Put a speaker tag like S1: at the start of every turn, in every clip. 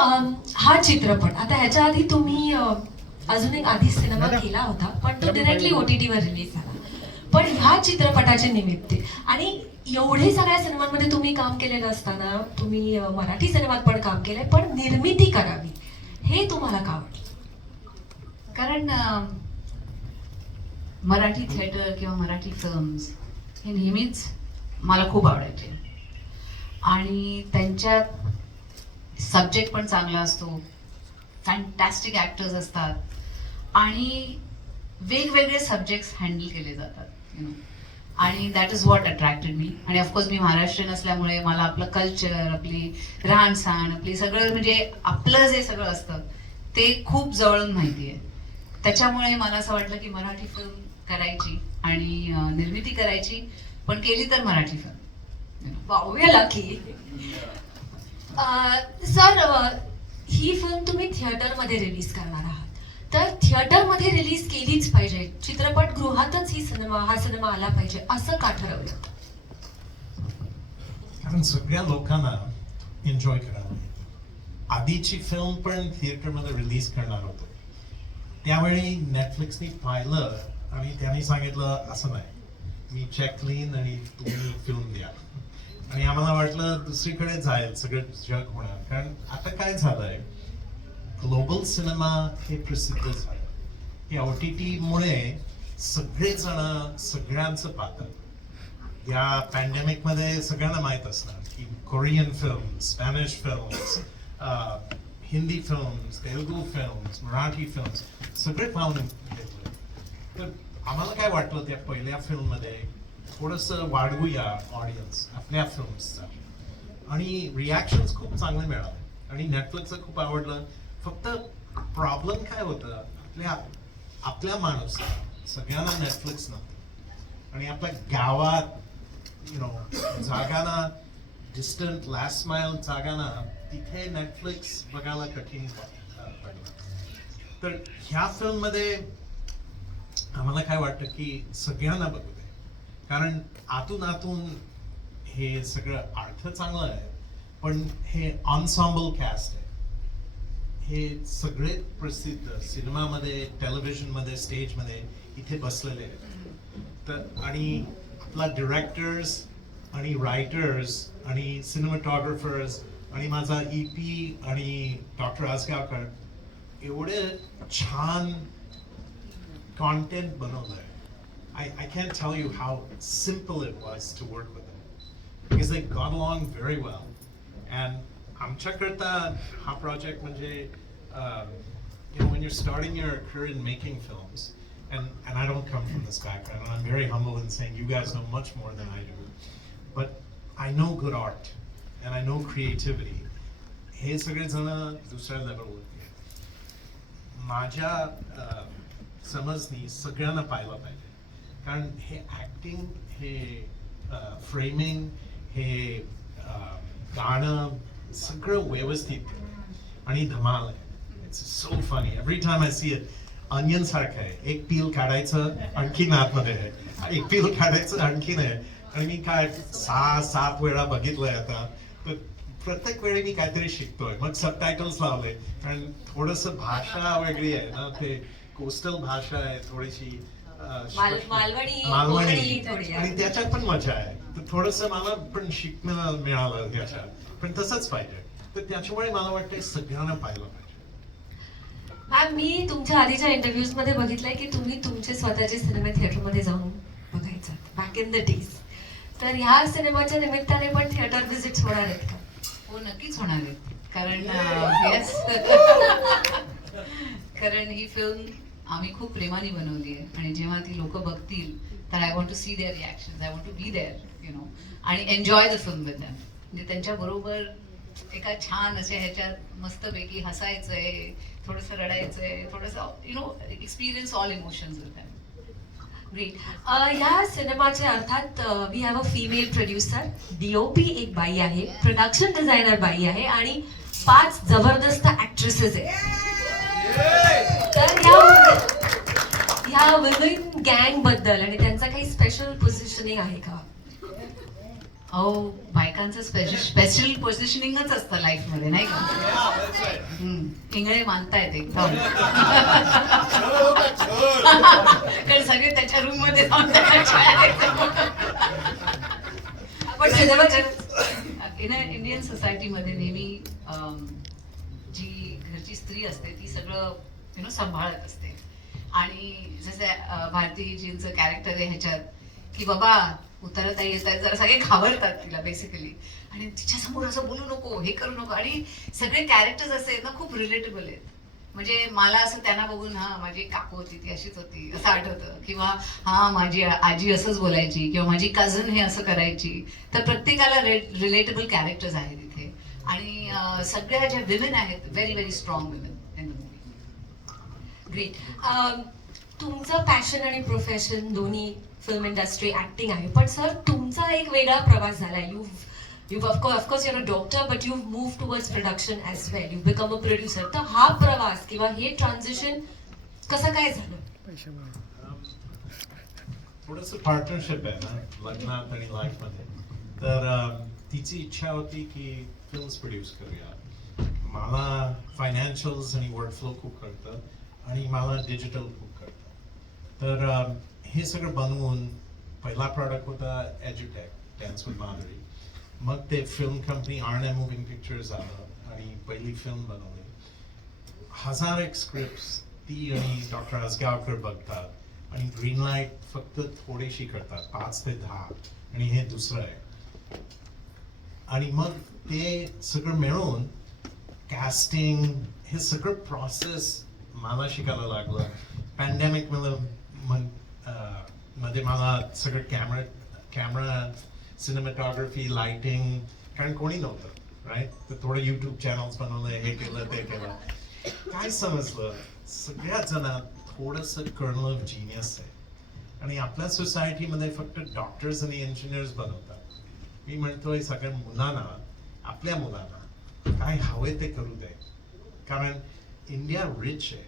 S1: हा चित्रपट आता ह्याच्या आधी तुम्ही अजून एक आधी सिनेमा केला होता पण तो डिरेक्टली ओ टी टीवर रिलीज झाला. पण ह्या चित्रपटाचे निमित्त आणि एवढे सगळ्या सिनेमांमध्ये तुम्ही काम केलेलं असताना तुम्ही मराठी सिनेमात पण काम केलंय पण निर्मिती करावी हे तुम्हाला का वाटलं
S2: कारण मराठी थिएटर किंवा मराठी फिल्म्स हे नेहमीच मला खूप आवडायचे. आणि त्यांच्यात सब्जेक्ट पण चांगला असतो. फॅन्टॅस्टिक ॲक्टर्स असतात. आणि वेगवेगळे सब्जेक्ट्स हँडल केले जातात यु नो आणि दॅट इज वॉट अट्रॅक्टेड मी आणि ऑफकोर्स मी महाराष्ट्रीयन असल्यामुळे मला आपलं कल्चर आपली राहणसहाण आपली सगळं म्हणजे आपलं जे सगळं असतं ते खूप जवळून माहिती आहे. त्याच्यामुळे मला असं वाटलं की मराठी फिल्म करायची आणि निर्मिती करायची पण केली तर Marathi film
S1: wow we lucky sir he film तुम्ही थिएटरमध्ये रिलीज करणार आहात. तर थिएटरमध्ये रिलीज केलीच पाहिजे. चित्रपटगृहातच ही सिनेमा हा सिनेमा आला पाहिजे असं का ठरवलं?
S3: कारण सगळ्या लोकांना एन्जॉय करावं आधीची फिल्म पण थिएटरमध्ये रिलीज करणार होतो. त्यावेळी नेटफ्लिक्सनी पाहिलं आणि त्यांनी सांगितलं असं नाही. मी चेक क्लीन आणि तुम्ही फिल्म द्या. आणि आम्हाला वाटलं दुसरीकडे जाईल सगळं जग होणार कारण आता काय झालंय ग्लोबल सिनेमा हे प्रसिद्ध झालं या ओ टी टीमुळे सगळेजण सगळ्यांचं पाहतात. या पॅन्डेमिकमध्ये सगळ्यांना माहीत असणार की Korean film Spanish films Hindi films Telugu films Marathi films सगळे पाहून घेतले. तर आम्हाला काय वाटलं त्या पहिल्या फिल्ममध्ये थोडंसं वाढवूया ऑडियन्स आपल्या फिल्म्सचा आणि रिॲक्शन्स खूप चांगले मिळाले. आणि नेटफ्लिक्सचं खूप आवडलं. फक्त प्रॉब्लेम काय होतं? आपल्या आपल्या माणूस सगळ्यांना नेटफ्लिक्स नव्हतं आणि आपल्या गावात यु नो जागाना डिस्टंट लास्ट माइल जागाना तिथे नेटफ्लिक्स बघायला कठीण पडलं. तर ह्या फिल्ममध्ये आम्हाला काय वाटतं की सगळ्यांना बघू कारण आतून आतून हे सगळं अर्थ चांगलं आहे पण हे ऑन्सॉम्बल कॅस्ट आहे. हे सगळे प्रसिद्ध सिनेमामध्ये टेलिव्हिजनमध्ये स्टेजमध्ये इथे बसलेले आहेत. तर आणि आपला डिरेक्टर्स आणि रायटर्स आणि सिनेमाटोग्राफर्स आणि माझा ई पी आणि डॉक्टर आजगावकर एवढे छान कॉन्टेंट बनवलं आहे I, I can't tell you how simple it was to work with them because they got along very well and आमच्याकरता हा project म्हणजे um, you know when you're starting your career in making films and, and I don't come from this background and I'm very humble in saying you guys know much more than I do but I know good art and I know creativity हे सगळेजण दुसऱ्या लेवलवरती आहेत माझ्या अ, समजनी सगळ्यांना पाहायला पाहिजे कारण हे ॲक्टिंग हे फ्रेमिंग हे गाणं सगळं व्यवस्थित आणि धमाल आहे. It's so funny every time I see it onion सारखं आहे. एक पील काढायचं आणखीन आतमध्ये आहे. एक पील काढायचं आणखीन आहे. आणि मी काय सहा सात वेळा बघितलंय आता. तर प्रत्येक वेळी मी काहीतरी शिकतोय. मग सबटायटल्स लावले. कारण थोडस भाषा वेगळी आहे ना. ते कोस्टल भाषा आहे थोडीशी.
S1: मालवणी,
S3: मालवणी. आणि त्याच्यात पण मजा आहे. तर थोडस मला पण शिकणं मिळालं त्याच्यात पण तसंच पाहिजे. तर त्याच्यामुळे मला वाटतं सगळ्यांना पाहिलं पाहिजे.
S1: मॅम मी तुमच्या आधीच्या इंटरव्ह्यूजमध्ये बघितलंय की तुम्ही तुमचे स्वतःचे सिनेमे थिएटरमध्ये जाऊन बघायचा. बॅक इन द डेज तर ह्या सिनेमाच्या निमित्ताने पण थिएटर व्हिजिट होणार आहेत का?
S2: हो नक्कीच होणार आहे कारण येस कारण ही फिल्म आम्ही खूप प्रेमाने बनवली आहे. आणि जेव्हा ती लोक बघतील तर I want to see their reaction I want to be there you know आणि enjoy the film with them म्हणजे त्यांच्या बरोबर एका छान अशा ह्याच्यात मस्तपैकी हसायचंय थोडंसं रडायचंय थोडंसं you know experience all emotions with them
S1: great ह्या सिनेमाचे अर्थात we have a female producer DOP एक बाई आहे. प्रोडक्शन डिझायनर बाई आहे. आणि पाच जबरदस्त ऍक्ट्रेसेस आहेत तर ह्या ह्या विमेन गँगबद्दल आणि त्यांचा काही स्पेशल पोझिशनिंग आहे का?
S2: अहो बायकांचं स्पेशल स्पेशल पोझिशनिंगच असतं लाईफमध्ये नाही का? इंगळे मानतायत एकदम. कारण सगळे त्याच्या रूममध्ये. पण इंडियन सोसायटीमध्ये नेहमी जी घरची स्त्री असते ती सगळं यु नो सांभाळत असते. आणि जसं भारतीजींचं कॅरेक्टर आहे ह्याच्यात की बाबा उतरता येतात जरा सगळे घाबरतात तिला बेसिकली आणि तिच्या समोर असं बोलू नको हे करू नको. आणि सगळे कॅरेक्टर्स असे आहेत ना खूप रिलेटेबल आहेत. म्हणजे मला असं त्यांना बघून हा माझी काकू होती ती अशीच होती असं आठवतं. किंवा हा माझी आजी असंच बोलायची किंवा माझी कझन हे असं करायची. तर प्रत्येकाला रिलेटेबल कॅरेक्टर्स आहेत इथे. आणि सगळ्या ज्या विमेन आहेत very very strong women
S1: great तुमचं पॅशन आणि प्रोफेशन दोन्ही फिल्म इंडस्ट्री ऍक्टिंग आहे. पण सर तुमचा एक वेगळा प्रवास झाला you you of course you're a doctor but you move towards production as well you become a producer तर हा प्रवास किंवा हे ट्रान्झिशन कसं काय झालं?
S3: थोडस पार्टनरशिप आहे ना लग्नात आणि लाईफमध्ये तर तिची इच्छा होती की फिल्म्स प्रोड्यूस करूया. मला फायनान्शियल्स आणि वर्ड फ्लो खूप कळतं. आणि मला डिजिटल खूप कळतं तर हे सगळं बनवून पहिला प्रॉडक्ट होता एज्युटेक डॅन्स विथ माधुरी मग ते film company R n M moving pictures आलं आणि पहिली फिल्म बनवली. हजार एक स्क्रिप्ट ती आणि डॉक्टर आजगावकर बघतात आणि ग्रीन लाइट फक्त थोडीशी करतात पाच ते दहा. आणि हे दुसरं आहे. आणि मग ते सगळं मिळून कॅस्टिंग हे सगळं प्रोसेस मला शिकायला लागलं. पॅन्डेमिक मला मन- मध्ये मला सगळं कॅमेरा कॅमेरा सिनेमॅटोग्राफी लाईटिंग कारण कोणी नव्हतं राईट तर थोडं यूट्यूब चॅनल्स बनवलं हे केलं ते केलं. काय समजलं? सगळ्याच जण थोडस कर्नल ऑफ जिनियस आहे. आणि आपल्या सोसायटीमध्ये फक्त डॉक्टर्स आणि इंजिनियर्स बनवतात. मी म्हणतोय सगळ्या मुलांना आपल्या मुलांना काय हवे ते करू दे. कारण इंडिया रिच आहे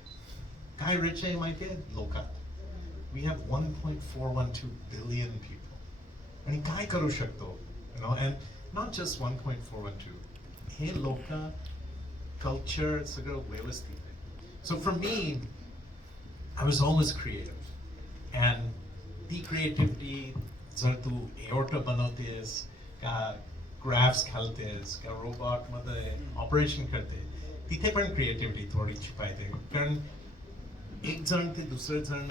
S3: काय रिच आहे माहिती आहे लोकात we have one point four one two billion people आणि काय करू शकतो you know and not just one point four one two हे लोक कल्चर सगळं व्यवस्थित आहे so for me I was always creative and ती क्रिएटिव्हिटी जर तू एओर्ट बनवतेस का ग्राफ्स घालतेस का रोबोटमध्ये ऑपरेशन करते तिथे पण क्रिएटिव्हिटी थोडी छिपायते कारण एक जण ते दुसरे जण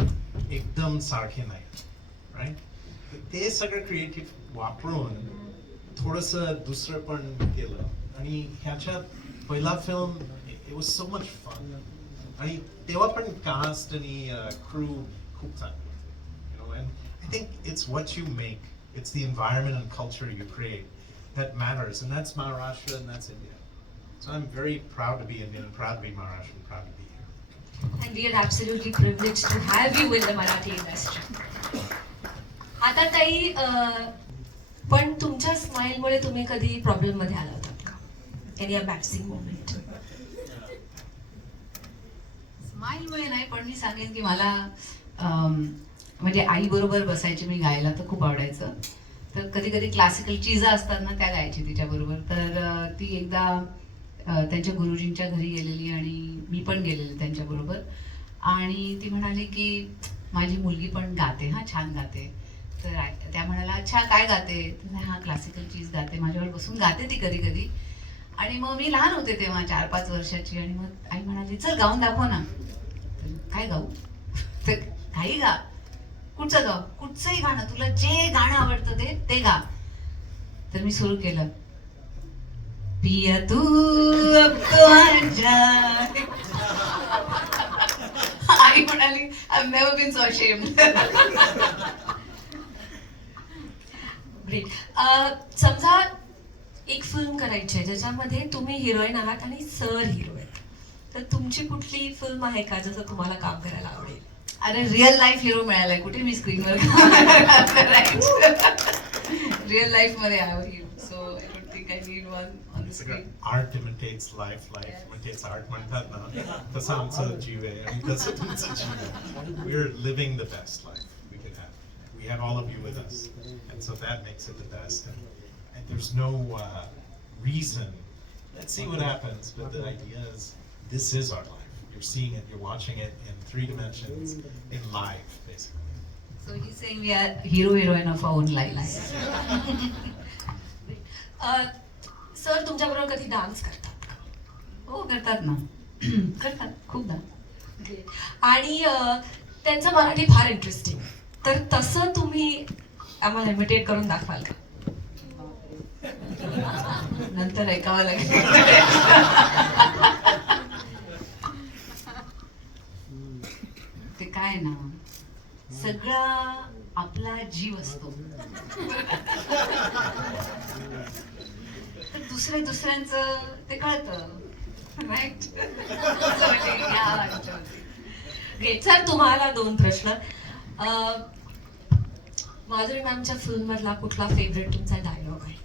S3: एकदम सारखे नाही. राईट ते सगळं क्रिएटिव्ह वापरून थोडस दुसरं पण केलं. आणि ह्याच्यात पहिला film it was so much fun आणि तेव्हा पण कास्ट आणि क्रू खूप चांगले होते. You know and I think it's what you make. It's the environment and culture you create that matters. And that's Maharashtra and that's India. So I'm very proud to be Indian proud to be Maharashtrian proud to be here.
S1: And we are absolutely privileged to have you in the Marathi industry. आता ताई अं, पण तुमच्या स्माइलमुळे तुम्ही कधी प्रॉब्लेममध्ये आला होता का? एनी अबॅक्सिंग मोमेंट
S2: स्माईलमुळे नाही पण मी सांगेन की मला अम, म्हणजे आई बरोबर बसायची मी गायला तर खूप आवडायचं. तर कधी कधी क्लासिकल चीजा असतात ना त्या गायची तिच्याबरोबर तर अ, ती एकदा त्यांच्या गुरुजींच्या घरी गेलेली आणि मी पण गेलेली त्यांच्याबरोबर. आणि ती म्हणाली की माझी मुलगी पण गाते हां छान गाते. तर त्या म्हणाला अच्छा काय गाते? तर क्लासिकल चीज गाते माझ्यावर बसून गाते ती कधी कधी. आणि मग मी लहान होते तेव्हा चार पाच वर्षाची. आणि मग आई म्हणाली चल गाऊन दाखव ना. काय गाऊ? तर काही गा कुठचं गाव कुठचंही गाणं तुला जे गाणं आवडतं ते ते गा. तर मी सुरू केलं. पिया तू तो आजा आई म्हणाली I never been so
S1: great समजा एक फिल्म करायची आहे ज्याच्यामध्ये तुम्ही हिरोईन आहात आणि सर हिरो आहेत तर तुमची कुठली फिल्म आहे का जसं तुम्हाला काम करायला आवडेल?
S2: अरे रिअल लाईफ हिरो मिळालाय कुठे? मी स्क्रीनवर रिअल लाईफमध्ये आहे so I don't think I need one on the screen
S3: art imitates life life imitates art म्हणतात ना तसं आमचं जीव आहे आणि तसं तुमचं जीव आहे we are living the best life we can have we have all of you with us and so that makes it the best and there's no reason let's see what happens but the idea is this is our life. You're seeing it, you're watching it in three dimensions, in live, basically.
S2: So he saying we are hero heroine of own
S1: life sir तुमच्याबरोबर कधी dance करतात का?
S2: हो करतात ना. करतात खूपदा.
S1: म्हणजे, आणि त्यांचं मराठी फार इंटरेस्टिंग तर तसं तुम्ही आम्हाला इमिटेट करून दाखवाल का?
S2: नंतर ऐकावं लागेल. ते काय ना सगळा आपला जीव असतो. तर दुसऱ्या दुसऱ्यांचं ते कळतं. राईट
S1: ग्रेट सर तुम्हाला दोन प्रश्न. माधुरी मॅमच्या फिल्म मधला कुठला फेवरेट तुमचा डायलॉग आहे?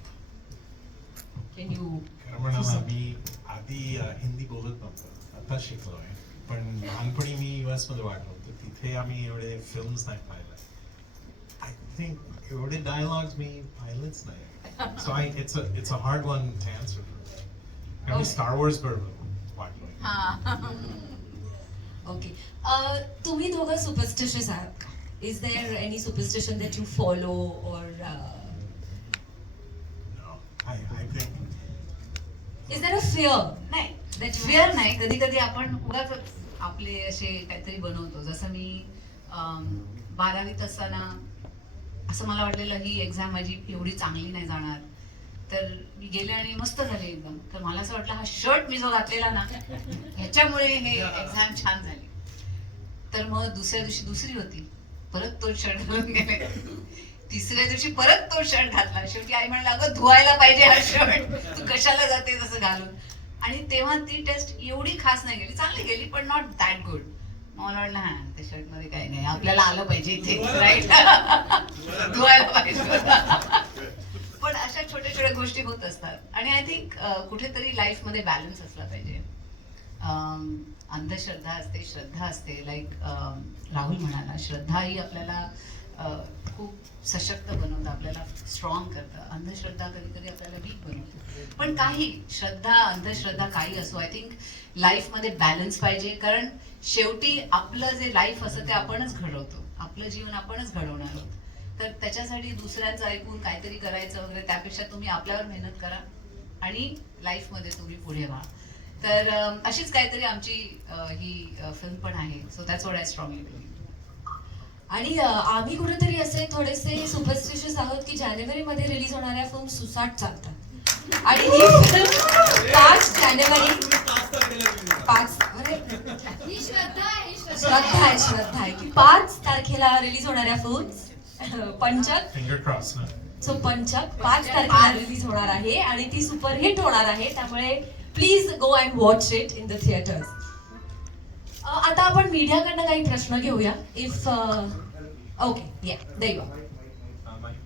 S3: मी आधी हिंदी बोलत नव्हतो. आता शिकलोय. पण लहानपणी मी युएसमध्ये वाढलो होतो. तिथे आम्ही एवढे फिल्म्स नाही पाहिले. आय थिंक एवढे डायलॉग्स मी पाहिलेच नाही. So I it's a it's a hard one to answer कारण मी
S1: Okay.
S3: स्टार वॉर्स बरोबर वाढलोय
S1: ओके Uh, तुम्ही दोघं सुपरस्टिशियस आहात का? Is there any superstition that you follow or
S3: No, I I think
S1: is there a fear
S2: नाही.
S1: That you have.
S2: नाही. कधी कधी आपण उगाच आपले असे काहीतरी बनवतो. जसं मी अम, बारावीत असताना असं मला वाटलेलं ही एक्झाम माझी एवढी चांगली नाही जाणार. तर मी गेले आणि मस्त झाले एकदम. तर मला असं वाटलं हा शर्ट मी जो घातलेला ना ह्याच्यामुळे हे एक्झाम छान झाली. तर मग दुसऱ्या दिवशी दुसरी होती. परत तो शर्ट घालून गेले. तिसऱ्या दिवशी परत तो शर्ट घातला. शेवटी आई म्हणला अगं धुवायला पाहिजे हा शर्ट तू कशाला जाते तसं घालून? आणि तेव्हा ती टेस्ट एवढी खास नाही गेली. चांगली गेली पण नॉट दॅट गुड मला वाटलं हा त्या शर्टमध्ये काही नाही. आपल्याला आलं पाहिजे इथे राईट धुवायला पाहिजे पण अशा छोट्या छोट्या गोष्टी होत असतात. आणि आय थिंक कुठेतरी लाईफमध्ये बॅलन्स असला पाहिजे. अंधश्रद्धा असते श्रद्धा असते. लाईक राहुल म्हणाला श्रद्धा ही आपल्याला खूप सशक्त बनवतं आपल्याला स्ट्रॉंग करतं. अंधश्रद्धा कधी कधी आपल्याला वीक बनवते. पण काही श्रद्धा अंधश्रद्धा काही असो आय थिंक लाईफमध्ये बॅलन्स पाहिजे. कारण शेवटी आपलं जे लाईफ असं ते आपणच घडवतो. आपलं जीवन आपणच घडवणार आहोत. तर त्याच्यासाठी दुसऱ्यांचं ऐकून काहीतरी करायचं वगैरे त्यापेक्षा तुम्ही आपल्यावर मेहनत करा आणि लाईफमध्ये तुम्ही पुढे व्हा. तर अशीच काहीतरी आमची ही फिल्म पण आहे. So that's what I strongly believe
S1: आणि आम्ही कुठेतरी असे थोडेसे सुपरस्टिशियस आहोत की जानेवारी मध्ये रिलीज होणाऱ्या फिल्म सुसाट चालतात. आणि ही फिल्म पाच जानेवारी पाच अरे, श्रद्धा आहे श्रद्धा. आहे की पाच तारखेला रिलीज होणाऱ्या फिल्म पंचक? सो पंचक पाच तारखेला रिलीज होणार आहे आणि ती सुपरहिट होणार आहे. त्यामुळे please go and watch it in the theatres आता आपण मीडियाकडनं काही प्रश्न घेऊया. इफ ओके या दैव